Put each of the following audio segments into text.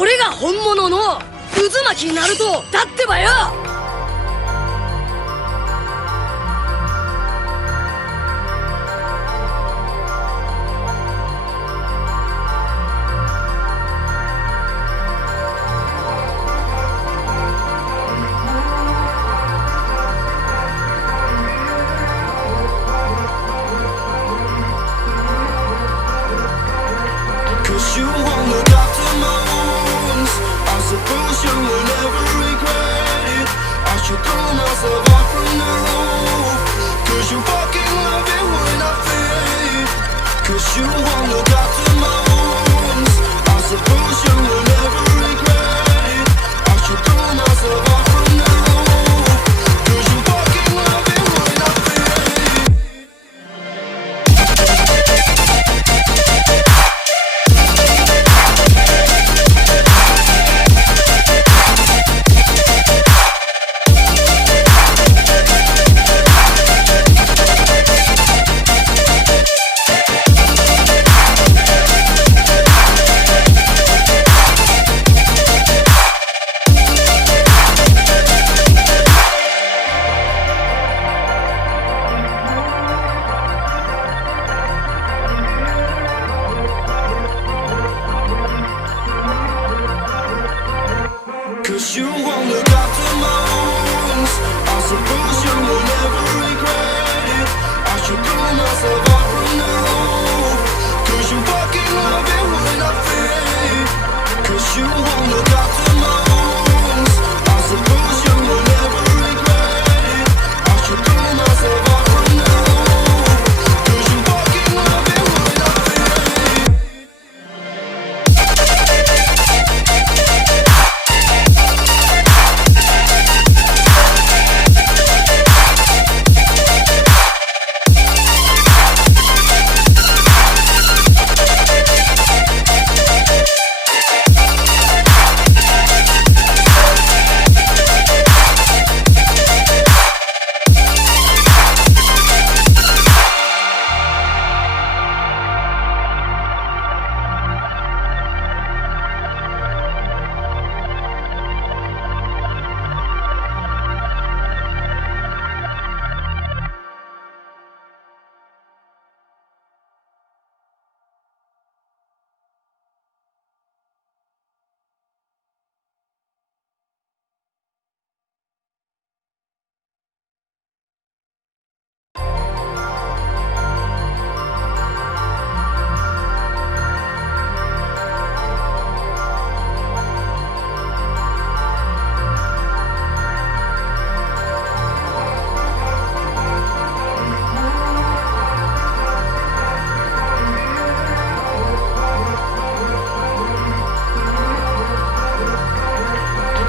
俺が本物の渦巻きナルトだってばよ。You won't look after my wounds. I suppose you will never regret it. I should throw myself out from the roof. Cause you fucking love it when I fade. Cause you won't look after my wounds. I suppose you will never regret it. I should throw myself out from the roof. Cause you fucking love it when I fade. Cause you won't look after my wounds. I suppose you will never regret it. I should throw myself out from the roof. Cause you fucking love it when I fade. Cause you won't look after my wounds. I suppose you will never regret it. I should throw myself out from the roof. Cause you fucking love it when I fade.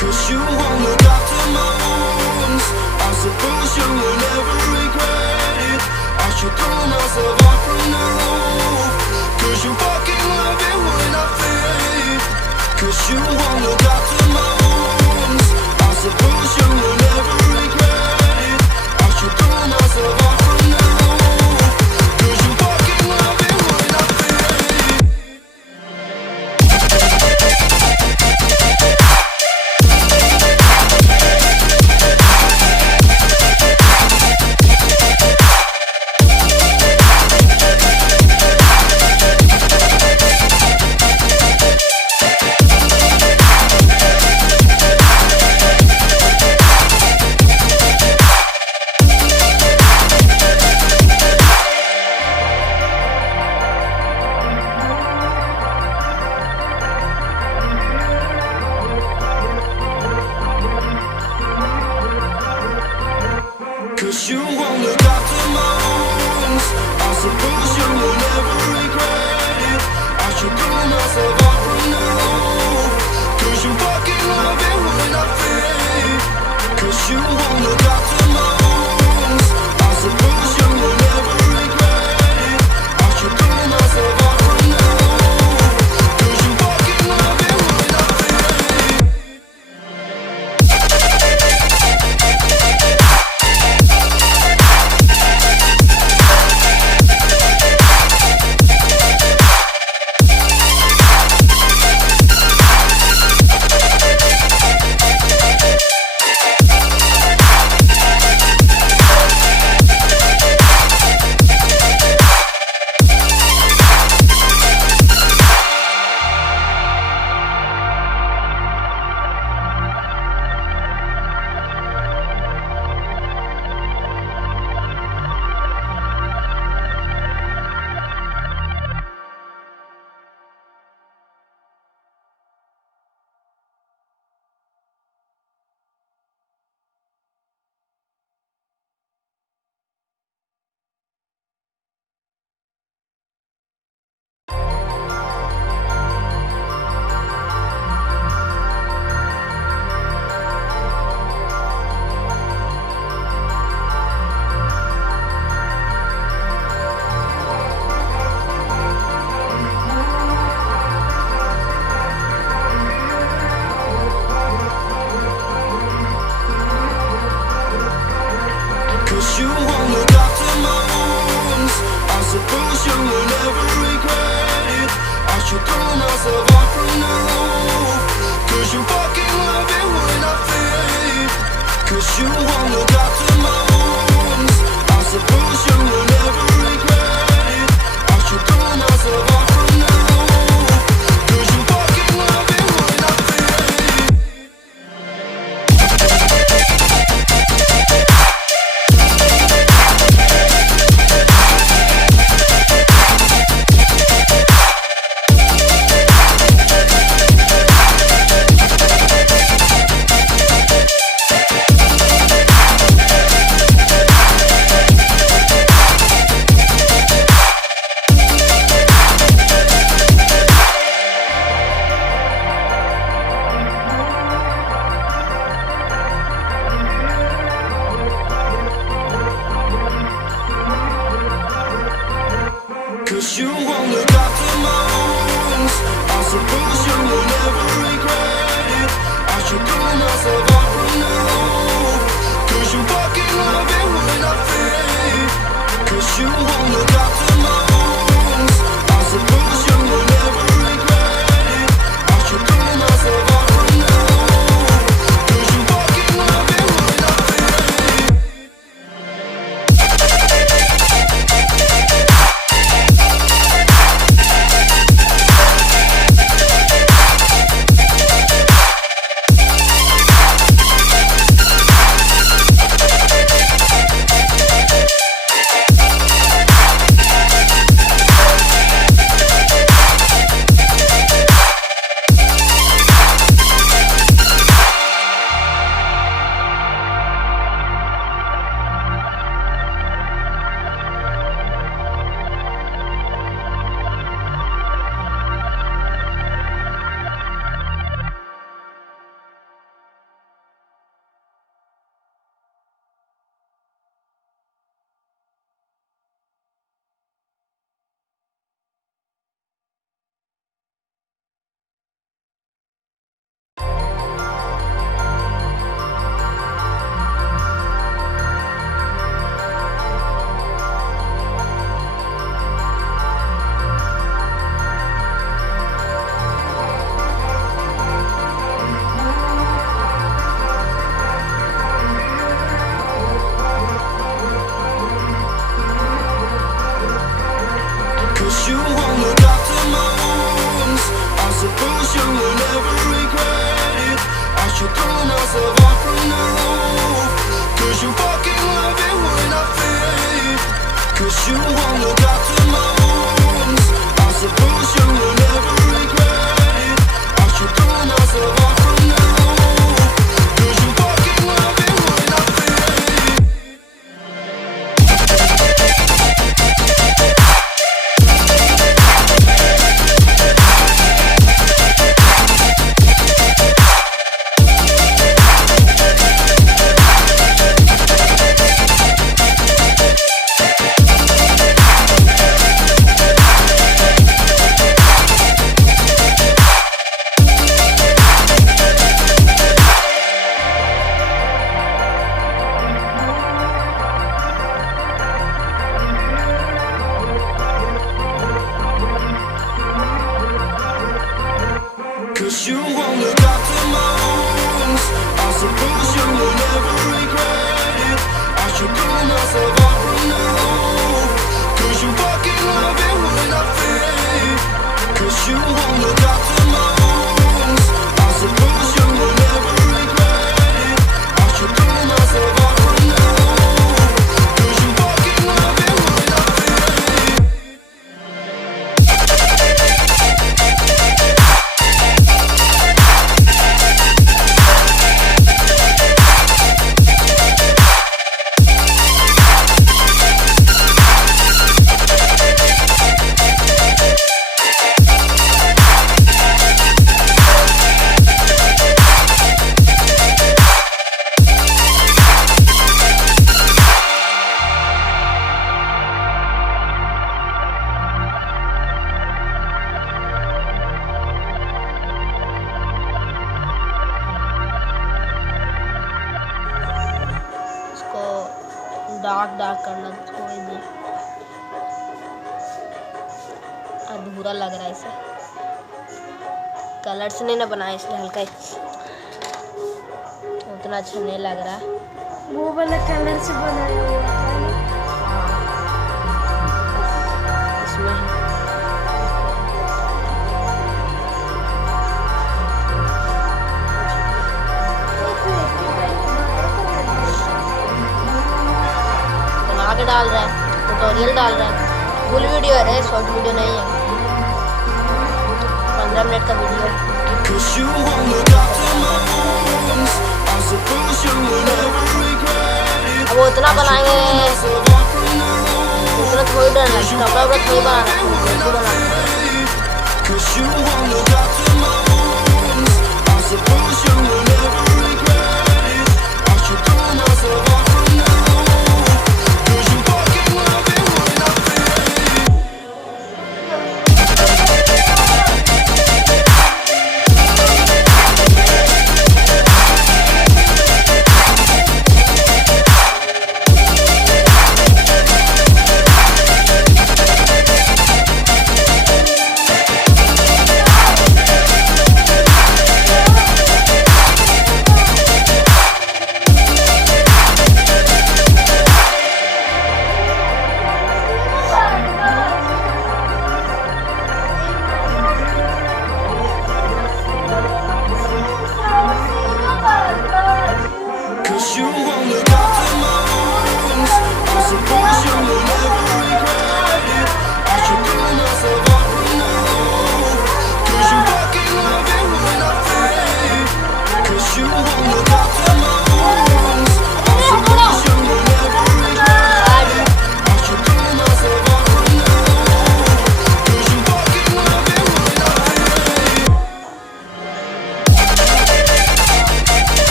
Cause you won't look after my wounds. I suppose you will never regret it. I should throw myself out from the roof. Cause you fucking love it when I fade. Cause you won't look after my wounds. I suppose you will never regret it. I should throw myself out from the roof. Cause you fucking love it when I fade. look aftermost. I suppose you will never regret it. I should call myself out from now, 'cause you fucking love it when I fade. 'Cause you won't look aftermost. I suppose you will never regret it. I should call myself out from now, 'cause you fucking love it when I fade. Dark dark करना थोड़ी देर, अधूरा लग रहा है इसे, colour से नहीं ना बनाया इसलिए हल्का उतना अच्छा नहीं लग रहा। वो वाला कलर से बनाया हुआ था ना। इसमें बना के डाल रहा है, ट्यूटोरियल डाल रहा है, फुल वीडियो है, शॉर्ट वीडियो नहीं है, 15 मिनट का video. 'Cause you won't look aftermost. I suppose you will never regret it. अब वो उतना बनाएंगे, उतना थोड़ी डरना, कपड़ा वपड़ा थोड़ी बनाना, 'Cause you won't look aftermost. I suppose you will never regret it. I should call myself out from now, 'cause you fucking love it when I fade.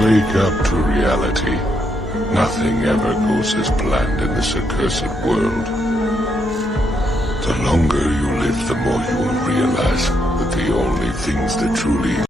Wake up to reality. Nothing ever goes as planned in this accursed world. The longer you live, the more you will realize that the only things that truly